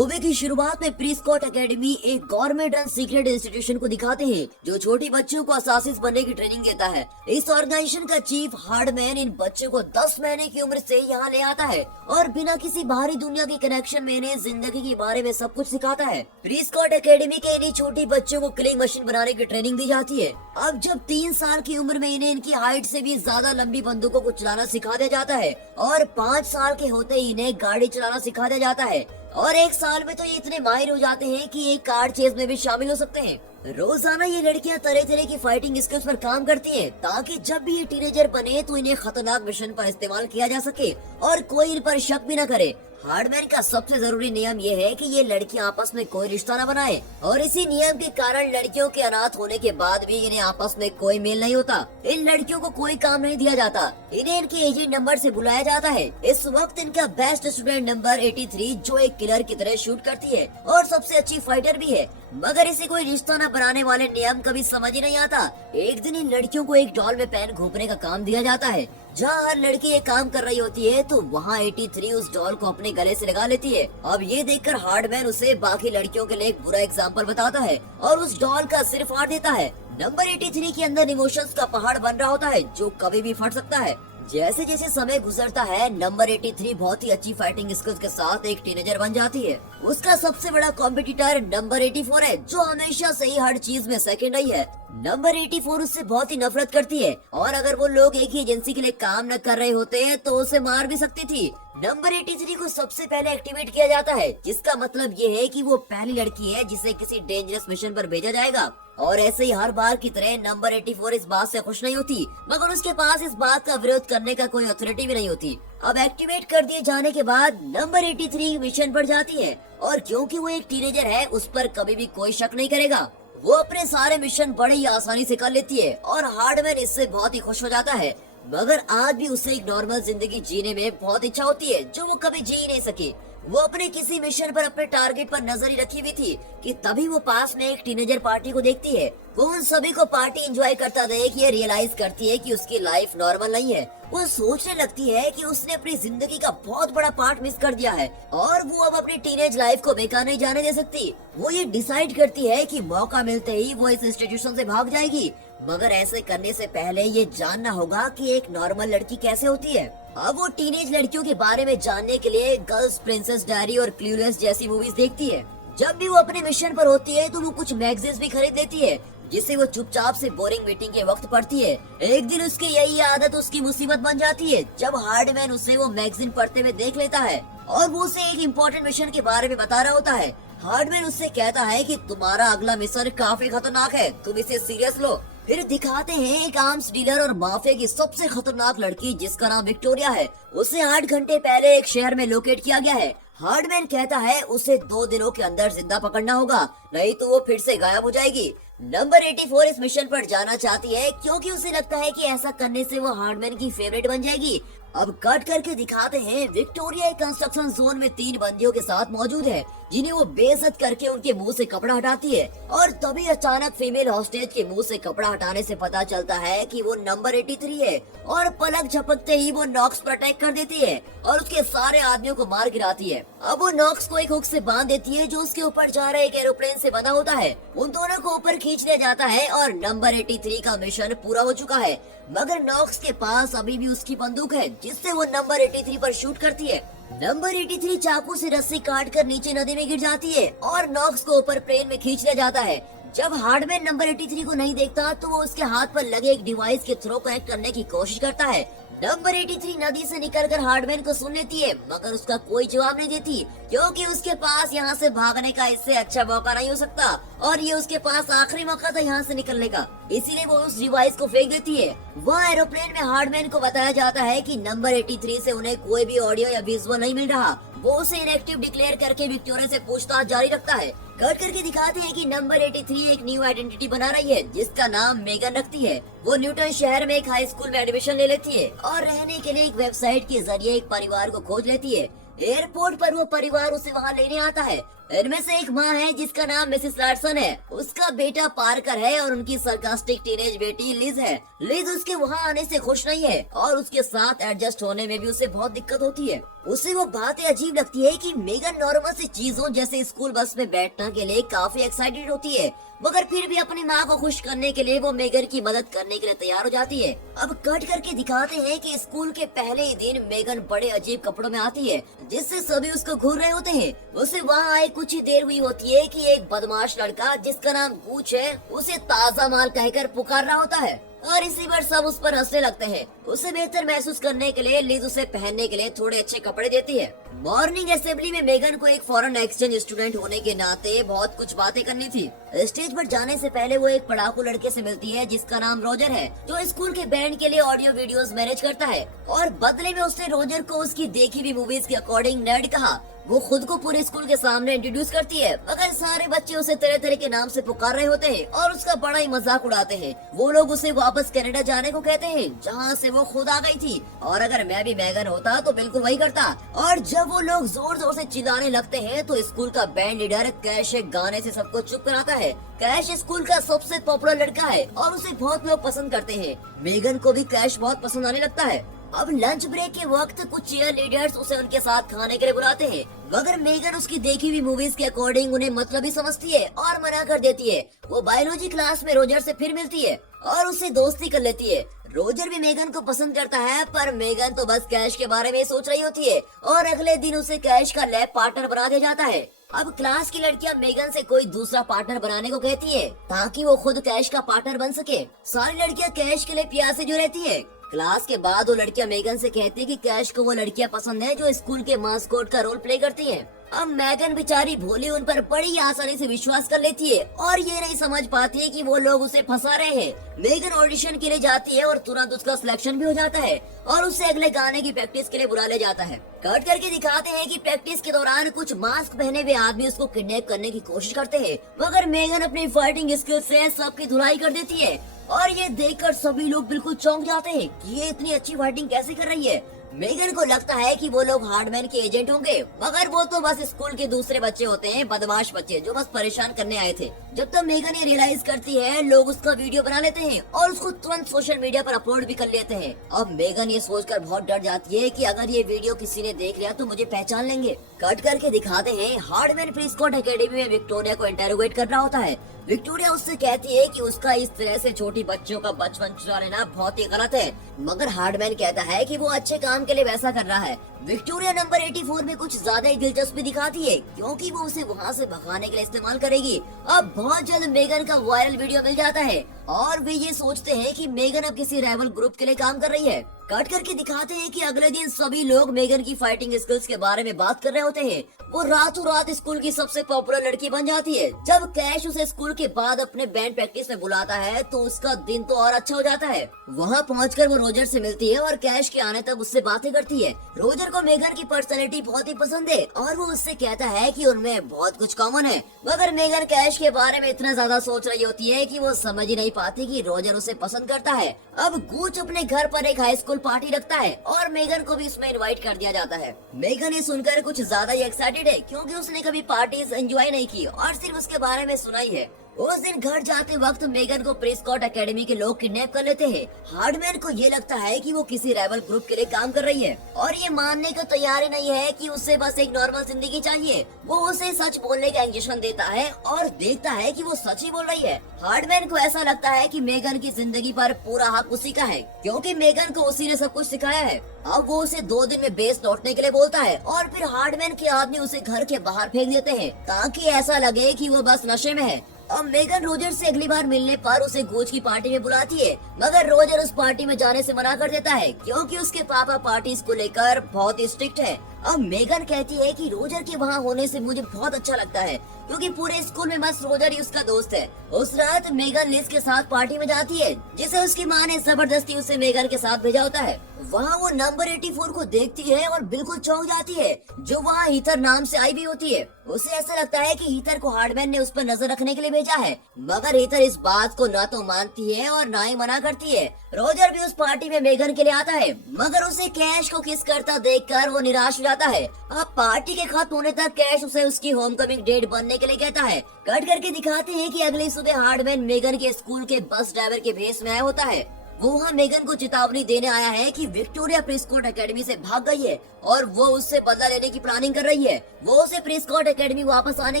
Movie की शुरुआत में प्रीस्कॉट एकेडमी एक गवर्नमेंट रन सीक्रेट इंस्टीट्यूशन को दिखाते हैं जो छोटी बच्चों को असासिस बनने की ट्रेनिंग देता है। इस ऑर्गेनाइजेशन का चीफ हार्डमैन इन बच्चों को 10 महीने की उम्र से यहाँ ले आता है और बिना किसी बाहरी दुनिया के कनेक्शन में इन्हें जिंदगी के बारे में सब कुछ सिखाता है। प्रीस्कॉट एकेडमी के इन्हीं छोटी बच्चों को किलिंग मशीन बनाने की ट्रेनिंग दी जाती है। अब जब 3 साल की उम्र में इन्हें इनकी हाइट से भी ज्यादा लंबी बंदूकों को चलाना सिखा दिया जाता है और 5 साल के होते ही इन्हें गाड़ी चलाना सिखा दिया जाता है और 1 साल में तो ये इतने माहिर हो जाते हैं कि एक कार चेज में भी शामिल हो सकते हैं। रोजाना ये लड़कियां तरह तरह की फाइटिंग स्किल्स पर काम करती हैं ताकि जब भी ये टीनेजर बने तो इन्हें खतरनाक मिशन पर इस्तेमाल किया जा सके और कोई इन पर शक भी न करे। हार्डमैन का सबसे जरूरी नियम ये है कि ये लड़कियां आपस में कोई रिश्ता न बनाए और इसी नियम के कारण लड़कियों के अनाथ होने के बाद भी इन्हें आपस में कोई मेल नहीं होता। इन लड़कियों को कोई काम नहीं दिया जाता, इन्हें इनके एजेंट नंबर से बुलाया जाता है। इस वक्त इनका बेस्ट स्टूडेंट नंबर 83 जो एक किलर की तरह शूट करती है और सबसे अच्छी फाइटर भी है, मगर इसे कोई रिश्ता न बनाने वाले नियम कभी समझ ही नहीं आता। एक दिन इन लड़कियों को एक डॉल में पेन घोंपने का काम दिया जाता है। जहाँ हर लड़की ये काम कर रही होती है तो वहाँ 83 उस डॉल को अपने गले से लगा लेती है। अब ये देखकर हार्डमैन उसे बाकी लड़कियों के लिए एक बुरा एग्जाम्पल बताता है और उस डॉल का सिर फाड़ देता है। नंबर 83 के अंदर इमोशंस का पहाड़ बन रहा होता है जो कभी भी फट सकता है। जैसे जैसे समय गुजरता है नंबर 83 बहुत ही अच्छी फाइटिंग स्किल्स के साथ एक टीनेजर बन जाती है। उसका सबसे बड़ा कॉम्पिटिटर नंबर 84 है जो हमेशा से ही हर चीज में सेकंड आई है। नंबर 84 उससे बहुत ही नफरत करती है और अगर वो लोग एक ही एजेंसी के लिए काम न कर रहे होते तो उसे मार भी सकती थी। नंबर 83 को सबसे पहले एक्टिवेट किया जाता है जिसका मतलब ये है कि वो पहली लड़की है जिसे किसी डेंजरस मिशन पर भेजा जाएगा। और ऐसे ही हर बार की तरह नंबर 84 इस बात से खुश नहीं होती, मगर उसके पास इस बात का विरोध करने का कोई अथॉरिटी भी नहीं होती। अब एक्टिवेट कर दिए जाने के बाद नंबर 83 मिशन पर जाती है और क्योंकि वो एक टीनेजर है उस पर कभी भी कोई शक नहीं करेगा। वो अपने सारे मिशन बड़े ही आसानी से कर लेती है और हार्डमैन इससे बहुत ही खुश हो जाता है, मगर आज भी उसे एक नॉर्मल जिंदगी जीने में बहुत इच्छा होती है जो वो कभी जी ही नहीं सकी। वो अपने किसी मिशन पर अपने टारगेट पर नजर ही रखी हुई थी कि तभी वो पास में एक टीनेजर पार्टी को देखती है। वो उन सभी को पार्टी एंजॉय करता देख ये रियलाइज करती है कि उसकी लाइफ नॉर्मल नहीं है। वो सोचने लगती है कि उसने अपनी जिंदगी का बहुत बड़ा पार्ट मिस कर दिया है और वो अब अपनी टीनेज लाइफ को बेकार नहीं जाने दे सकती। वो ये डिसाइड करती है कि मौका मिलते ही वो इस इंस्टीट्यूशन से भाग जाएगी, मगर ऐसे करने से पहले ये जानना होगा कि एक नॉर्मल लड़की कैसे होती है। अब वो टीनेज लड़कियों के बारे में जानने के लिए गर्ल्स प्रिंसेस डायरी और क्लूलेस जैसी मूवीज देखती है। जब भी वो अपने मिशन पर होती है तो वो कुछ मैगजीन्स भी खरीद लेती है जिसे वो चुपचाप से बोरिंग मीटिंग के वक्त पढ़ती है। एक दिन उसकी यही आदत उसकी मुसीबत बन जाती है जब हार्डमैन उसे वो मैगजीन पढ़ते हुए देख लेता है और वो उसे एक इम्पोर्टेंट मिशन के बारे में बता रहा होता है। हार्डमैन उससे कहता है कि तुम्हारा अगला मिशन काफी खतरनाक है, तुम इसे सीरियस लो। फिर दिखाते हैं एक आर्म्स डीलर और माफिया की सबसे खतरनाक लड़की जिसका नाम विक्टोरिया है। उसे 8 घंटे पहले एक शहर में लोकेट किया गया है। हार्डमैन कहता है उसे 2 दिनों के अंदर जिंदा पकड़ना होगा, नहीं तो वो फिर से गायब हो जाएगी। नंबर 84 इस मिशन पर जाना चाहती है क्योंकि उसे लगता है कि ऐसा करने से वो हार्डमैन की फेवरेट बन जाएगी। अब कट करके दिखाते हैं विक्टोरिया एक कंस्ट्रक्शन जोन में 3 बंदियों के साथ मौजूद है जिन्हें वो बेइज्जत करके उनके मुंह से कपड़ा हटाती है और तभी अचानक फीमेल हॉस्टेज के मुंह से कपड़ा हटाने से पता चलता है कि वो नंबर 83 है और पलक झपकते ही वो नॉक्स पर अटैक कर देती है और उसके सारे आदमियों को मार गिराती है। अब वो नॉक्स को एक हुक से बांध देती है जो उसके ऊपर जा रहे एक एरोप्लेन से बंधा होता है। उन दोनों को ऊपर खींच लिया जाता है और नंबर 83 का मिशन पूरा हो चुका है, मगर नॉक्स के पास अभी भी उसकी बंदूक है जिससे वो नंबर 83 पर शूट करती है। नंबर 83 चाकू से रस्सी काट कर नीचे नदी में गिर जाती है और नॉक्स को ऊपर प्लेन में खींच लिया जाता है। जब हार्डमैन नंबर 83 को नहीं देखता तो वो उसके हाथ पर लगे एक डिवाइस के थ्रू कनेक्ट करने की कोशिश करता है। नंबर 83 नदी से निकलकर हार्डमैन को सुन लेती है, मगर उसका कोई जवाब नहीं देती क्योंकि उसके पास यहाँ से भागने का इससे अच्छा मौका नहीं हो सकता और ये उसके पास आखिरी मौका था यहाँ से निकलने का, इसीलिए वो उस डिवाइस को फेंक देती है। वहाँ एरोप्लेन में हार्डमैन को बताया जाता है कि नंबर 83 से उन्हें कोई भी ऑडियो या विजुअल नहीं मिल रहा। वो उसे इनएक्टिव डिक्लेयर करके विक्टोरिया से पूछताछ जारी रखता है। कट करके दिखाते हैं कि नंबर 83 एक न्यू आइडेंटिटी बना रही है जिसका नाम मेगन रखती है। वो न्यूटन शहर में एक हाई स्कूल में एडमिशन ले लेती है और रहने के लिए एक वेबसाइट के जरिए एक परिवार को खोज लेती है। एयरपोर्ट पर वो परिवार उसे वहाँ लेने आता है इनमें से एक माँ है जिसका नाम मिसेस लार्सन है, उसका बेटा पार्कर है और उनकी सरकास्टिक टीनेज बेटी लिज है। लिज उसके वहाँ आने से खुश नहीं है और उसके साथ एडजस्ट होने में भी उसे बहुत दिक्कत होती है। उसे वो बातें अजीब लगती है कि मेगन नॉर्मल सी चीजों जैसे स्कूल बस में बैठने के लिए काफी एक्साइटेड होती है, मगर फिर भी अपनी माँ को खुश करने के लिए वो मेगन की मदद करने के लिए तैयार हो जाती है। अब कट करके दिखाते हैं कि स्कूल के पहले ही दिन मेगन बड़े अजीब कपड़ों में आती है, जिससे सभी उसको घूर रहे होते हैं। उसे वहाँ आए कुछ ही देर हुई होती है कि एक बदमाश लड़का जिसका नाम गूच है उसे ताजा माल कहकर पुकार रहा होता है और इसी पर सब उस पर हंसने लगते हैं। उसे बेहतर महसूस करने के लिए लिज उसे पहनने के लिए थोड़े अच्छे कपड़े देती है। मॉर्निंग असेंबली में मेगन को एक फॉरेन एक्सचेंज स्टूडेंट होने के नाते बहुत कुछ बातें करनी थी। स्टेज पर जाने से पहले वो एक पढ़ाकू लड़के से मिलती है जिसका नाम रोजर है, जो स्कूल के बैंड के लिए ऑडियो वीडियोस मैनेज करता है और बदले में उसने रोजर को उसकी देखी हुई मूवीज के अकॉर्डिंग नर्ड कहा। वो खुद को पूरे स्कूल के सामने इंट्रोड्यूस करती है, मगर सारे बच्चे उसे तरह तरह के नाम से पुकार रहे होते हैं और उसका बड़ा ही मजाक उड़ाते हैं। वो लोग उसे वापस कनाडा जाने को कहते हैं जहाँ से वो खुद आ गई थी, और अगर मैं भी मेगन होता तो बिल्कुल वही करता। और जब वो लोग जोर जोर से चिल्लाने लगते हैं तो स्कूल का बैंड लीडर कैश एक गाने से सबको चुप कराता है। कैश स्कूल का सबसे पॉपुलर लड़का है और उसे बहुत लोग पसंद करते हैं। मेगन को भी कैश बहुत पसंद आने लगता है। अब लंच ब्रेक के वक्त कुछ चीयर लीडर्स उसे उनके साथ खाने के लिए बुलाते हैं, मगर मेगन उसकी देखी हुई मूवीज के अकॉर्डिंग उन्हें मतलब ही समझती है और मना कर देती है। वो बायोलॉजी क्लास में रोजर से फिर मिलती है और उससे दोस्ती कर लेती है। रोजर भी मेगन को पसंद करता है, पर मेगन तो बस कैश के बारे में सोच रही होती है और अगले दिन उसे कैश का लैब पार्टनर बना दिया जाता है। अब क्लास की लड़कियां मेगन से कोई दूसरा पार्टनर बनाने को कहती है ताकि वो खुद कैश का पार्टनर बन सके। सारी लड़कियां कैश के लिए प्यासे जो रहती है। क्लास के बाद वो लड़कियां मेगन से कहती है कि कैश को वो लड़कियां पसंद है जो स्कूल के मास्कोट का रोल प्ले करती हैं। अब मेगन बेचारी भोली उन पर बड़ी आसानी से विश्वास कर लेती है और ये नहीं समझ पाती है कि वो लोग उसे फंसा रहे हैं। मेगन ऑडिशन के लिए जाती है और तुरंत उसका सिलेक्शन भी हो जाता है और उसे अगले गाने की प्रैक्टिस के लिए बुला ले जाता है। कट करके दिखाते हैं कि प्रैक्टिस के दौरान कुछ मास्क पहने हुए आदमी उसको किडनैप करने की कोशिश करते हैं, मगर मेगन अपनी फाइटिंग स्किल से सबकी धुलाई कर देती है और ये देखकर सभी लोग बिल्कुल चौंक जाते हैं कि ये इतनी अच्छी फाइटिंग कैसे कर रही है। मेगन को लगता है कि वो लोग हार्डमैन के एजेंट होंगे, मगर वो तो बस स्कूल के दूसरे बच्चे होते हैं, बदमाश बच्चे जो बस परेशान करने आए थे। जब तक मेगन ये रियलाइज करती है, लोग उसका वीडियो बना लेते हैं और उसको तुरंत सोशल मीडिया पर अपलोड भी कर लेते हैं। अब मेगन ये सोचकर बहुत डर जाती है कि अगर ये वीडियो किसी ने देख लिया तो मुझे पहचान लेंगे। कट करके दिखाते हैं हार्डमैन प्रीस्कॉट एकेडमी में विक्टोरिया को इंटेरोगेट कर रहा होता है। विक्टोरिया उससे कहती है कि उसका इस तरह से छोटी बच्चियों का बचपन चुरा लेना बहुत ही गलत है, मगर हार्डमैन कहता है कि वो अच्छे काम के लिए वैसा कर रहा है। विक्टोरिया नंबर 84 में कुछ ज्यादा ही दिलचस्पी दिखाती है क्योंकि वो उसे वहाँ से भगाने के लिए इस्तेमाल करेगी। अब बहुत जल्द मेगन का वायरल वीडियो मिल जाता है और वे ये सोचते हैं कि मेगन अब किसी राइवल ग्रुप के लिए काम कर रही है। कट करके दिखाते हैं कि अगले दिन सभी लोग मेगन की फाइटिंग स्किल्स के बारे में बात कर रहे होते हैं। वो रातों रात स्कूल की सबसे पॉपुलर लड़की बन जाती है। जब कैश उसे स्कूल के बाद अपने बैंड प्रैक्टिस में बुलाता है तो उसका दिन तो और अच्छा हो जाता है। वहाँ पहुंचकर वो रोजर से मिलती है और कैश के आने तक उससे बातें करती है। रोजर को मेगन की पर्सनैलिटी बहुत ही पसंद है और वो उससे कहता है कि उनमें बहुत कुछ कॉमन है, मगर मेगन कैश के बारे में इतना ज्यादा सोच रही होती है कि वो समझ ही नहीं पाती कि रोजर उसे पसंद करता है। अब गूच अपने घर पर एक हाई स्कूल पार्टी रखता है और मेगन को भी इसमें इनवाइट कर दिया जाता है। मेगन ये सुनकर कुछ ज्यादा ही एक्साइटेड है क्योंकि उसने कभी पार्टीज एंजॉय नहीं की और सिर्फ उसके बारे में सुना ही है। उस दिन घर जाते वक्त मेगन को प्रीस्कॉट एकेडमी के लोग किडनैप कर लेते हैं। हार्डमैन को ये लगता है कि वो किसी राइवल ग्रुप के लिए काम कर रही है और ये मानने को तैयार ही नहीं है कि उसे बस एक नॉर्मल जिंदगी चाहिए। वो उसे सच बोलने का इंजेक्शन देता है और देखता है कि वो सच ही बोल रही है। हार्डमैन को ऐसा लगता है कि मेगन की जिंदगी पर पूरा हक उसी का है क्योंकि मेगन को उसी ने सब कुछ सिखाया है। अब वो उसे 2 दिन में बेस लौटने के लिए बोलता है और फिर हार्डमैन के आदमी उसे घर के बाहर फेंक देते हैं ताकि ऐसा लगे कि वो बस नशे में है। अब मेगन रोजर से अगली बार मिलने पर उसे गूच की पार्टी में बुलाती है, मगर रोजर उस पार्टी में जाने से मना कर देता है क्योंकि उसके पापा पार्टीज को लेकर बहुत ही स्ट्रिक्ट है। अब मेगन कहती है कि रोजर के वहाँ होने से मुझे बहुत अच्छा लगता है क्योंकि पूरे स्कूल में बस रोजर ही उसका दोस्त है। उस रात मेगन लिज के साथ पार्टी में जाती है जिसे उसकी माँ ने जबरदस्ती उसे मेगन के साथ भेजा होता है। वहाँ वो नंबर 84 को देखती है और बिल्कुल चौंक जाती है जो वहाँ हीथर नाम से आई भी होती है। उसे ऐसा लगता है कि हीथर को हार्डमैन ने उस पर नजर रखने के लिए भेजा है, मगर हीथर इस बात को न तो मानती है और न ही मना करती है। रोजर भी उस पार्टी में मेगन के लिए आता है, मगर उसे कैश को किस करता देखकर वो निराश हो जाता है। अब पार्टी के खत्म होने तक कैश उसे उसकी होमकमिंग डेट बनने के लिए कहता है। कट करके दिखाते हैं कि अगली सुबह हार्डमैन मेगन के स्कूल के बस ड्राइवर के भेस में आया होता है। वो वहाँ मेगन को चेतावनी देने आया है कि विक्टोरिया प्रेस्कॉट एकेडमी से भाग गई है और वो उससे बदला लेने की प्लानिंग कर रही है। वो उसे प्रेस्कॉट एकेडमी वापस आने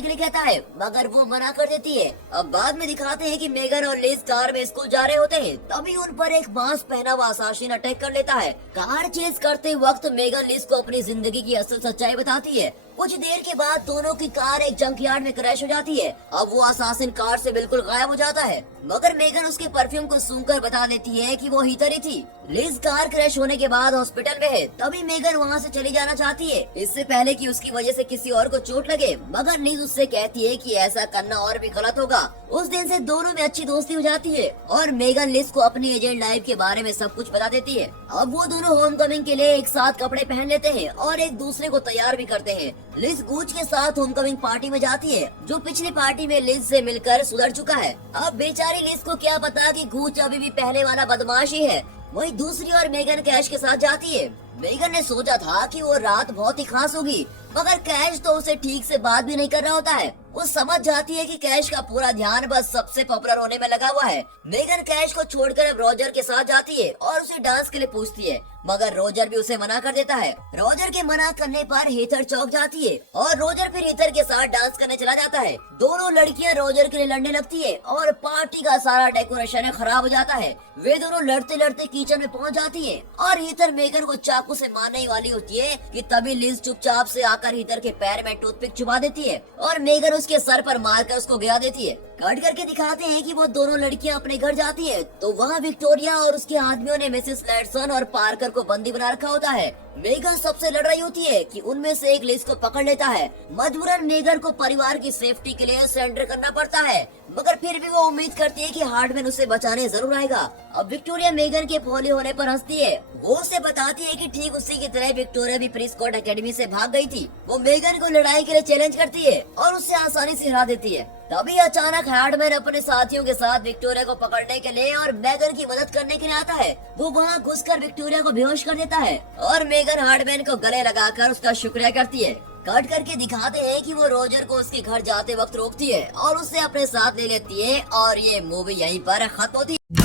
के लिए कहता है, मगर वो मना कर देती है। अब बाद में दिखाते हैं कि मेगन और लिज कार में स्कूल जा रहे होते हैं, तभी उन पर एक मास्क पहना हुआ असासिन अटैक कर लेता है। कार चेज करते वक्त मेगन लिज को अपनी जिंदगी की असल सच्चाई बताती है। कुछ देर के बाद दोनों की कार एक जंकयार्ड में क्रैश हो जाती है। अब वो असासिन कार से बिल्कुल गायब हो जाता है, मगर मेगन उसके परफ्यूम को सूंघकर बता देती है कि वो हीटर ही थी। लिज कार क्रैश होने के बाद हॉस्पिटल में है, तभी मेगन वहाँ से चली जाना चाहती है, इससे पहले कि उसकी वजह से किसी और को चोट लगे, मगर लिज उससे कहती है कि ऐसा करना और भी गलत होगा। उस दिन से दोनों में अच्छी दोस्ती हो जाती है और मेगन लिज को अपनी एजेंट लाइफ के बारे में सब कुछ बता देती है। अब वो दोनों होमकमिंग के लिए एक साथ कपड़े पहन लेते हैं और एक दूसरे को तैयार भी करते हैं। लिज गूच के साथ होमकमिंग पार्टी में जाती है, जो पिछली पार्टी में लिज से मिलकर सुधर चुका है। अब बेचारी लिज को क्या पता कि गूच अभी भी पहले वाला बदमाश ही है। वही दूसरी ओर मेगन कैश के साथ जाती है। मेगन ने सोचा था कि वो रात बहुत ही खास होगी, मगर कैश तो उसे ठीक से बात भी नहीं कर रहा होता है। वो समझ जाती है कि कैश का पूरा ध्यान बस सबसे पॉपुलर होने में लगा हुआ है। मेगन कैश को छोड़कर अब रोजर के साथ जाती है और उसे डांस के लिए पूछती है, मगर रोजर भी उसे मना कर देता है। रोजर के मना करने पर हीथर चौंक जाती है और रोजर फिर हीथर के साथ डांस करने चला जाता है। दोनों लड़कियां रोजर के लिए लड़ने लगती है और पार्टी का सारा डेकोरेशन खराब हो जाता है। वे दोनों लड़ते लड़ते किचन में पहुंच जाती है और हीथर मेगन को चाकू से मारने वाली होती है कि तभी लिज चुपचाप से आकर हीथर के पैर में टूथपिक चुभा देती है और मेगन उसके सर पर मारकर उसको गिरा देती है। कट करके दिखाते हैं कि वो दोनों लड़कियां अपने घर जाती है, तो वहाँ विक्टोरिया और उसके आदमियों ने मिसेस लैडसन और पार्कर को बंदी बना रखा होता है। मेगन सबसे लड़ रही होती है कि उनमें से एक लिज को पकड़ लेता है। मजबूरन मेगन को परिवार की सेफ्टी के लिए सरेंडर करना पड़ता है, मगर फिर भी वो उम्मीद करती है कि हार्डमैन उसे बचाने जरूर आएगा। अब विक्टोरिया मेगन के भोले होने पर हंसती है। वो उसे बताती है कि ठीक उसी की तरह विक्टोरिया भी प्रेस्कॉट एकेडमी से भाग गई थी। वो मेगन को लड़ाई के लिए चैलेंज करती है और उससे आसानी से हरा देती है। तभी अचानक हार्डमैन अपने साथियों के साथ विक्टोरिया को पकड़ने के लिए और मेगन की मदद करने के लिए आता है। वो वहाँ घुसकर विक्टोरिया को बेहोश कर देता है और मेगन हार्डमैन को गले लगाकर उसका शुक्रिया करती है। कट करके दिखाते हैं कि वो रोजर को उसके घर जाते वक्त रोकती है और उसे अपने साथ ले लेती है और ये मूवी यहीं पर खत्म होती है।